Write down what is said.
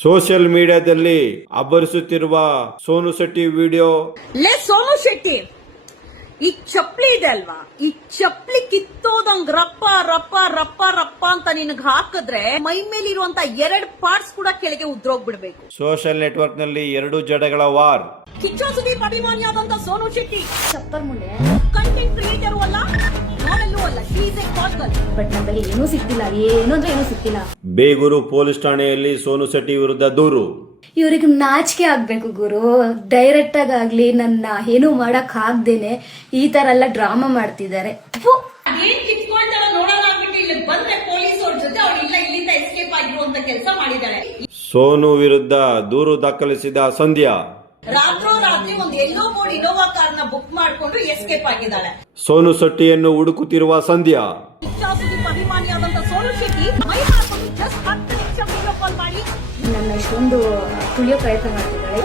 Social ಮೀಡಿಯಾದಲ್ಲಿ ಅಬ್ಬರಿಸುತ್ತಿರುವ Sonu Shetty video. ಲೇ ಸೋನು ಶೆಟ್ಟಿ, ಈ ಚಪ್ಲಿ ಇದೆ ಅಲ್ವಾ, ಈ ಚಪ್ಲಿ ಕಿತ್ತೋದಂಗ್ ರಪ್ಪ ರಪ್ಪ ರಪ್ಪ ರಪ್ಪ ಅಂತ ನಿನಗ್ ಹಾಕಿದ್ರೆ ಮೈ ಮೇಲಿರುವಂತ 2 ಪಾರ್ಟ್ಸ್ ಕೂಡ ಕೆಳಗೆ ಉದ್ರೋಗ್ಬಿಡ್ಬೇಕು. ಸೋಷಿಯಲ್ ನೆಟ್ವರ್ಕ್ ನಲ್ಲಿ 2 ಜಡಗಳ ವಾರ್. ಕಿಚ್ಚ ಸುದೀಪ್ ಅಭಿಮಾನಿಯಾದಂತ ಸೋನು ಶೆಟ್ಟಿ ಚಪ್ಪರ್ ಮುಂದೆ ಕಂಟೆಂಟ್ ಕ್ರಿಯೇಟರ್ ಅಲ್ಲ, ನಾವೆಲ್ಲೂ ಅಲ್ಲ, she is A call girl. But ನಮಗೆ ಏನೂ ಸಿಕ್ತಿಲ್ಲ, ಏನೂ ಸಿಕ್ತಿಲ್ಲ. ಬೇಗೂರು ಪೊಲೀಸ್ ಠಾಣೆಯಲ್ಲಿ ಸೋನು ಶೆಟ್ಟಿ ವಿರುದ್ಧ ದೂರು. ಇವ್ರಿಗೆ ನಾಚಿಕೆ ಆಗ್ಬೇಕು ಗುರು, ಡೈರೆಕ್ಟ್ ಆಗಿ ನನ್ನ ಏನು ಮಾಡಕ್ ಆಗ್ದೇನೆ ಈ ತರ ಎಲ್ಲ ಡ್ರಾಮಾ ಮಾಡ್ತಿದ್ದಾರೆ. ಏನ್ ಕಿತ್ಕೊಳ್ತಾರ ನೋಡೋಣ ಆಗ್ಬಿಟ್ಟು ಇಲ್ಲಿ ಬಂದ್ರೆ ಪೊಲೀಸ್ ಅವ್ರ ಜೊತೆ ಅವ್ರು ಇಲ್ಲ ಇಲ್ಲಿಂದ ಎಸ್ಕೇಪ್ ಆಗಿರುವಂತ ಕೆಲಸ ಮಾಡಿದ್ದಾರೆ. ಸೋನು ವಿರುದ್ಧ ದೂರು ದಾಖಲಿಸಿದ ಸಂಧ್ಯಾ ರಾತ್ರಿ ಒಂದು ಎಲ್ಲೋ ಬೋರ್ಡ್ ಇನೋವಾ ಕಾರ್ನ ಬುಕ್ ಮಾಡ್ಕೊಂಡು ಎಸ್ಕೇಪ್ ಆಗಿದ್ದಾಳೆ. ಸೋನು ಶೆಟ್ಟಿಯನ್ನು ಹುಡುಕುತ್ತಿರುವ ಸಂಧ್ಯಾ. ಸುದೀಪ್ ಅಭಿಮಾನಿಯಾದಂತ ಸೋನು ಶೆಟ್ಟಿ ಮೈ ಹಾಕೊಂಡು ಜಸ್ಟ್ 10 ನಿಮಿಷ ವಿಡಿಯೋ ಕಾಲ್ ಮಾಡಿ ನನ್ನ ಇಷ್ಟೊಂದು ತುಳಿಯೋ ಪ್ರಯತ್ನ ಮಾಡ್ತಿದ್ದಾಳೆ.